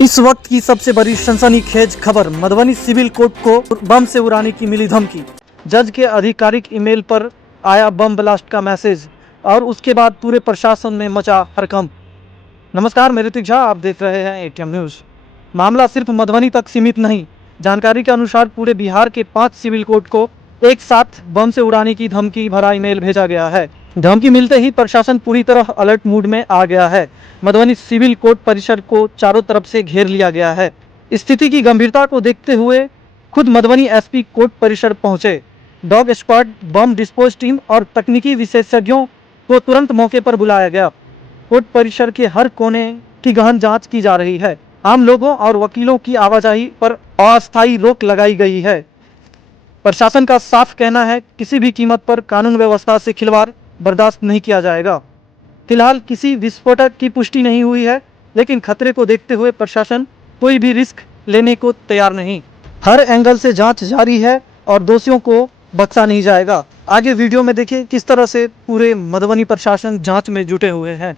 इस वक्त की सबसे बड़ी सनसनीखेज खबर, मधुबनी सिविल कोर्ट को बम से उड़ाने की मिली धमकी। जज के आधिकारिक ईमेल पर आया बम ब्लास्ट का मैसेज और उसके बाद पूरे प्रशासन में मचा हड़कंप। नमस्कार, मैं ऋतिक झा, आप देख रहे हैं एटीएम न्यूज़। मामला सिर्फ मधुबनी तक सीमित नहीं। जानकारी के अनुसार पूरे बिहार के 5 सिविल कोर्ट को एक साथ बम से उड़ाने की धमकी भरा ईमेल भेजा गया है। धमकी मिलते ही प्रशासन पूरी तरह अलर्ट मूड में आ गया है। मधुबनी सिविल कोर्ट परिसर को चारों तरफ से घेर लिया गया है। स्थिति की गंभीरता को देखते हुए खुद मधुबनी एसपी कोर्ट परिसर पहुंचे। डॉग स्क्वाड, बम डिस्पोज टीम और तकनीकी विशेषज्ञों को तुरंत मौके पर बुलाया गया। कोर्ट परिसर के हर कोने की गहन जांच की जा रही है। आम लोगों और वकीलों की आवाजाही पर अस्थायी रोक लगाई गई है। प्रशासन का साफ कहना है, किसी भी कीमत पर कानून व्यवस्था से खिलवाड़ बर्दाश्त नहीं किया जाएगा। फिलहाल किसी विस्फोटक की पुष्टि नहीं हुई है, लेकिन खतरे को देखते हुए प्रशासन कोई भी रिस्क लेने को तैयार नहीं। हर एंगल से जांच जारी है और दोषियों को बख्शा नहीं जाएगा। आगे वीडियो में देखिए किस तरह से पूरे मधुबनी प्रशासन जांच में जुटे हुए हैं।